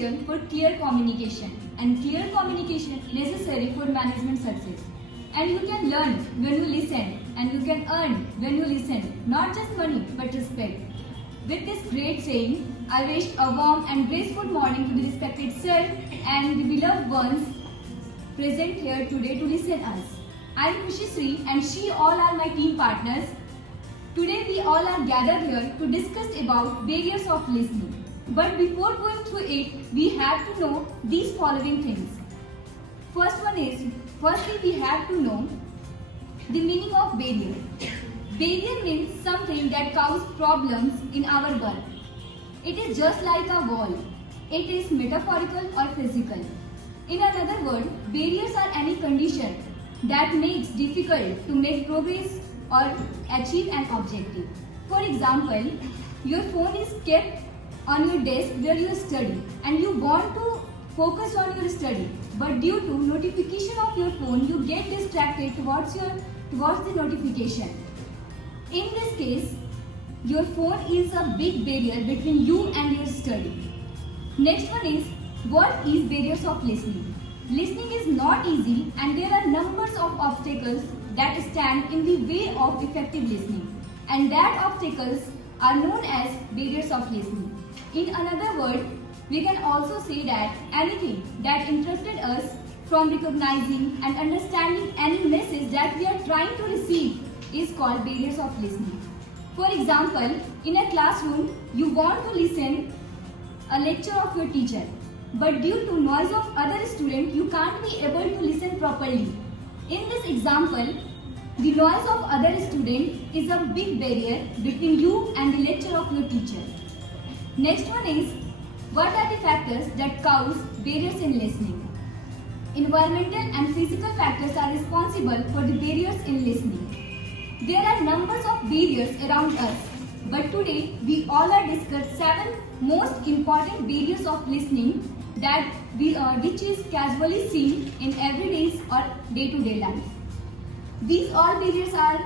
essential for clear communication, and clear communication necessary for management success. And you can learn when you listen, and you can earn when you listen, not just money but respect. With this great saying, I wish a warm and graceful morning to the respected sir and the beloved ones present here today to listen us. I am Kushishri and she all are my team partners. Today we all are gathered here to discuss about barriers of listening. But before going through it, we have to know these following things. Firstly we have to know the meaning of barrier. Barrier means something that causes problems in our work. It is just like a wall. It is metaphorical or physical. In another word, barriers are any condition that makes difficult to make progress or achieve an objective. For example, your phone is kept on your desk where you study and you want to focus on your study, but due to notification of your phone you get distracted towards the notification. In this case, your phone is a big barrier between you and your study. Next one is, what is barriers of listening? Listening is not easy and there are numbers of obstacles that stand in the way of effective listening, and that obstacles are known as barriers of listening. In another word, we can also say that anything that interrupted us from recognizing and understanding any message that we are trying to receive is called barriers of listening. For example, in a classroom, you want to listen a lecture of your teacher, but due to noise of other students, you can't be able to listen properly. In this example, the noise of other students is a big barrier between you and the lecture of your teacher. Next one is, what are the factors that cause barriers in listening? Environmental and physical factors are responsible for the barriers in listening. There are numbers of barriers around us, but today we all are discussed 7 most important barriers of listening which is casually seen in everyday's or day-to-day life. These all barriers are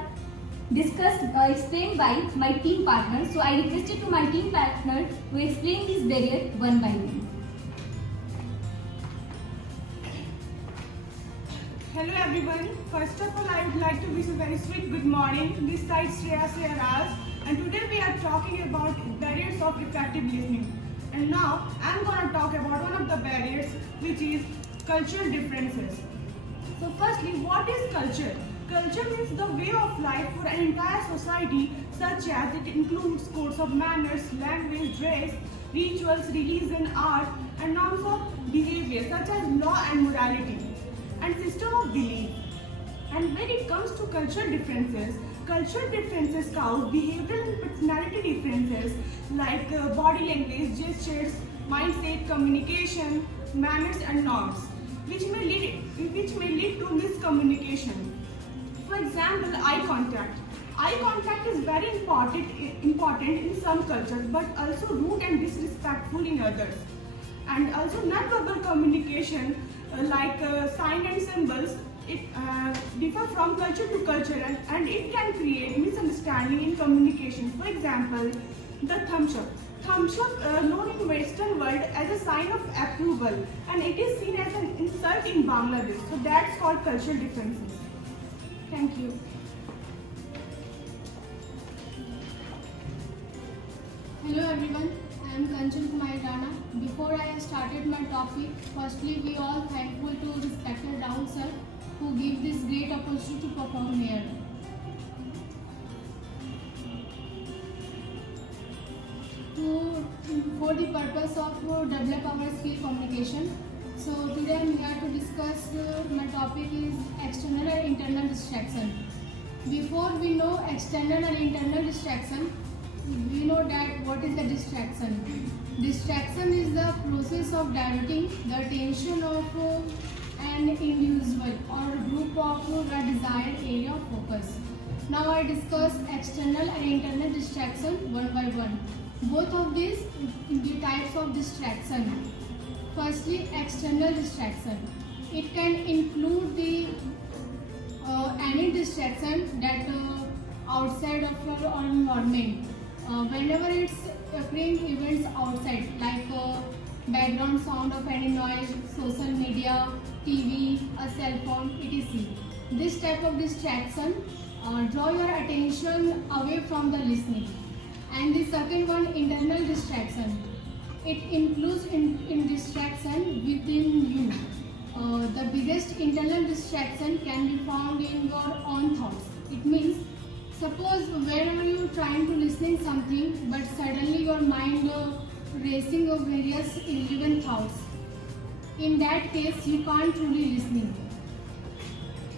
explained by my team partner. So I requested to my team partner to explain these barriers one by one. Hello everyone. First of all, I would like to wish a very sweet good morning. This side Shreya Raj, and today we are talking about barriers of effective listening. And now I am going to talk about one of the barriers, which is cultural differences. So firstly, what is culture? Culture means the way of life for an entire society, such as it includes codes of manners, language, dress, rituals, religion, art, and norms of behavior such as law and morality, and system of belief. And when it comes to cultural differences cause behavioral and personality differences like body language, gestures, mindset, communication, manners, and norms, which may lead to miscommunication. For example, eye contact. Eye contact is very important in some cultures, but also rude and disrespectful in others. And also non-verbal communication like sign and symbols, it differ from culture to culture, and it can create misunderstanding in communication. For example, the thumbs up. Thumbs up known in Western world as a sign of approval, and it is seen as an insult in Bangladesh. So that's called cultural differences. Thank you. Hello everyone, I am Kanchan Kumari Rana. Before I started my topic, firstly we all thankful to respected Down sir who give this great opportunity to perform here. For the purpose of develop our skill communication. So today I am here to discuss my topic is external and internal distraction. Before we know external and internal distraction, we know that what is the distraction. Distraction is the process of diverting the attention of an individual or group of the desired area of focus. Now I discuss external and internal distraction one by one. Both of these the types of distraction. Firstly, external distraction. It can include the any distraction that outside of your environment. Whenever it's occurring events outside, like background sound of any noise, social media, TV, a cell phone, etc. This type of distraction draw your attention away from the listening. And the second one, internal distraction. It includes in distraction within you. The biggest internal distraction can be found in your own thoughts. It means, suppose whenever you trying to listening something, but suddenly your mind racing of various irrelevant thoughts. In that case, you can't truly listening.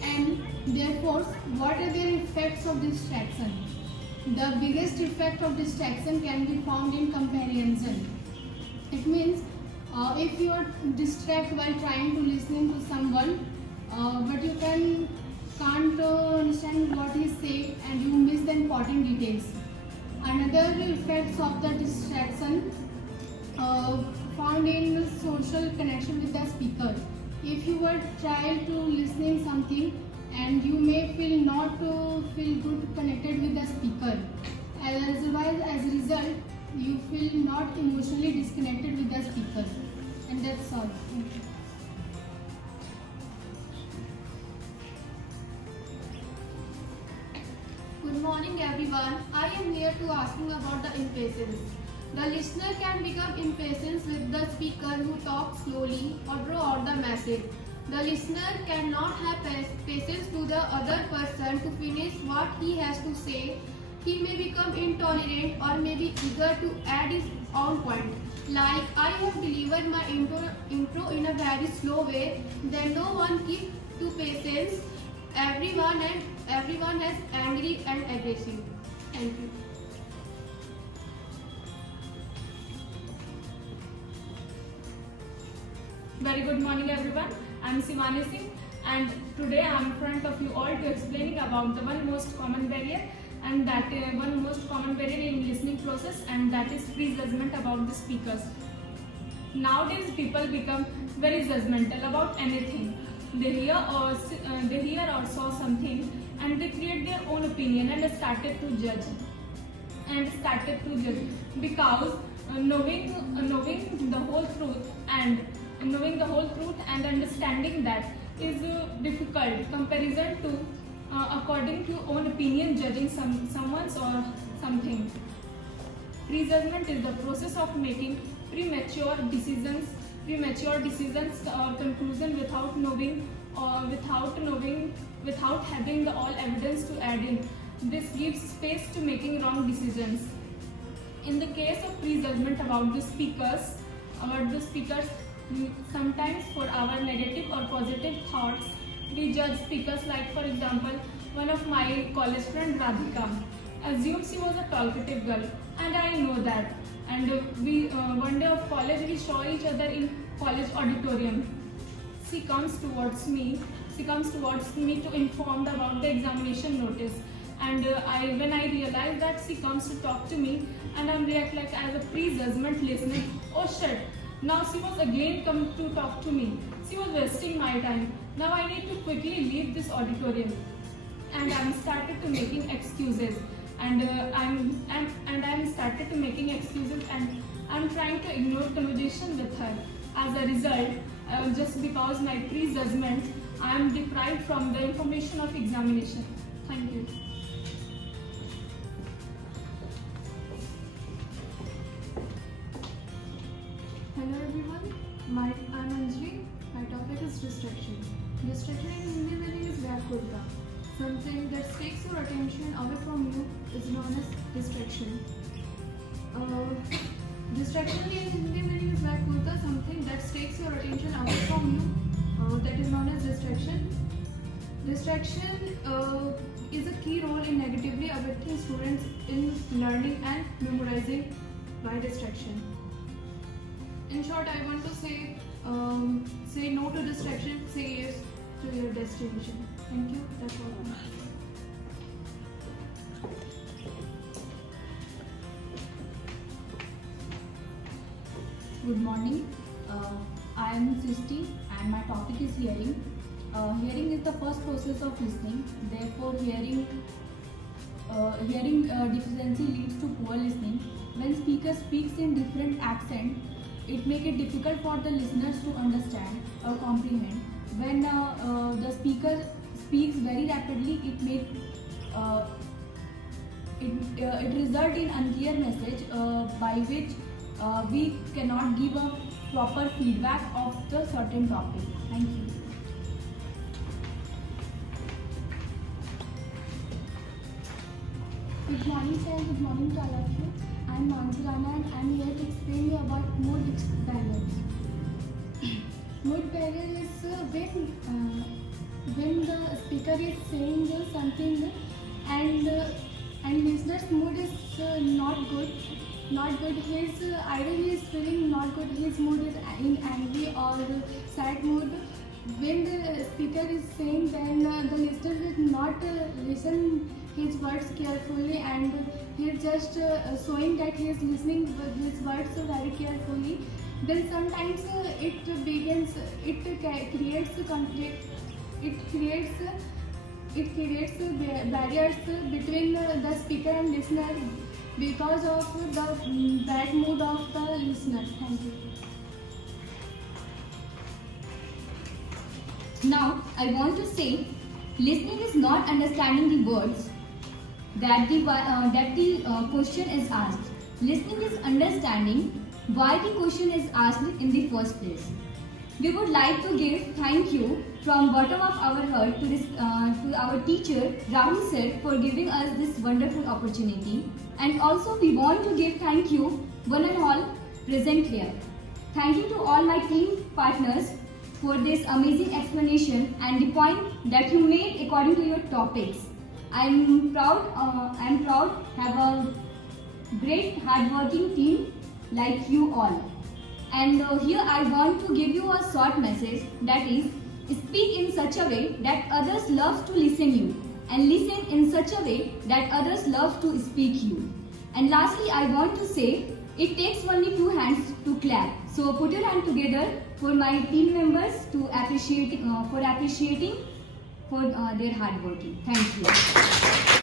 And therefore, what are the effects of distraction? The biggest effect of distraction can be found in comparison. It means if you are distracted while trying to listening to someone, but you can't understand what he say and you miss the important details. Another effects of the distraction found in social connection with the speaker. If you were trying to listening something and you may feel not feel good connected with the speaker, as a result you feel not emotionally disconnected with the speaker. And that's all. Thank you. Good morning everyone. I am here to asking about the impatience. The listener can become impatient with the speaker who talks slowly or draw out the message. The listener cannot have patience to the other person to finish what he has to say. He may become intolerant or may be eager to add his own point. Like, I have delivered my intro in a very slow way, then no one keeps to patience. Everyone is angry and aggressive. Thank you. Very good morning everyone. I am Simani Singh and today I am in front of you all to explaining about the one most common barrier and that one most common barrier in listening process, and that is pre-judgment about the speakers. Nowadays people become very judgmental about anything. They hear or saw something and they create their own opinion and started to judge because knowing the whole truth and understanding that is difficult comparison to according to own opinion judging someone's or something. Prejudgment is the process of making premature decisions or conclusion without having the all evidence to add in. This gives space to making wrong decisions. In the case of prejudgment about the speakers, sometimes for our negative or positive thoughts, we judge speakers. Like for example, one of my college friend Radhika assumed she was a talkative girl, and I know that. And we one day of college we saw each other in college auditorium. She comes towards me to inform about the examination notice. And when I realized that she comes to talk to me, and I'm react like as a pre-judgment listening. Oh shit! Now she was again come to talk to me. She was wasting my time. Now I need to quickly leave this auditorium. And I'm started to making excuses. And I'm started to making excuses, and I'm trying to ignore conversation with her. As a result, just because my pre-judgment, I am deprived from the information of examination. Thank you. Hello everyone, I'm Anjali. My topic is distraction. Distraction in Hindi meaning is Vyapurta. Something that takes your attention away from you is known as distraction. Distraction in Hindi meaning is Vyapurta. Something that takes your attention away from you, that is known as distraction. Distraction is a key role in negatively affecting students in learning and memorizing by distraction. In short, I want to say no to distraction, say yes to your destination. Thank you. That's all. Good morning. I am Srishti and my topic is hearing. Hearing is the first process of listening. Therefore, hearing deficiency leads to poor listening. When speaker speaks in different accent, it make it difficult for the listeners to understand or comprehend. When the speaker speaks very rapidly, it result in unclear message by which we cannot give a proper feedback of the certain topic. Thank you. Good morning, sir. Good morning to all of you. I am Manjulana and I am here to explain you about mood barrier. Mood barrier is when the speaker is saying something and listener's mood is not good. His either he is feeling not good. His mood is in angry or sad mood. When the speaker is saying, then the listener will not listen his words carefully, and he is just showing that he is listening his words very carefully. Then sometimes it creates conflict. It creates barriers between the speaker and listener because of the bad mood of the listener. Thank you. Now, I want to say, listening is not understanding the words that the question is asked. Listening is understanding why the question is asked in the first place. We would like to give thank you from bottom of our heart to our teacher Rahul sir for giving us this wonderful opportunity, and also we want to give thank you one and all present here. Thank you to all my team partners for this amazing explanation and the point that you made according to your topics. I'm proud have a great hardworking team like you all. And here I want to give you a short message, that is, speak in such a way that others love to listen you, and listen in such a way that others love to speak you. And lastly, I want to say, it takes only 2 hands to clap. So put your hand together for my team members to appreciating for their hard working. Thank you.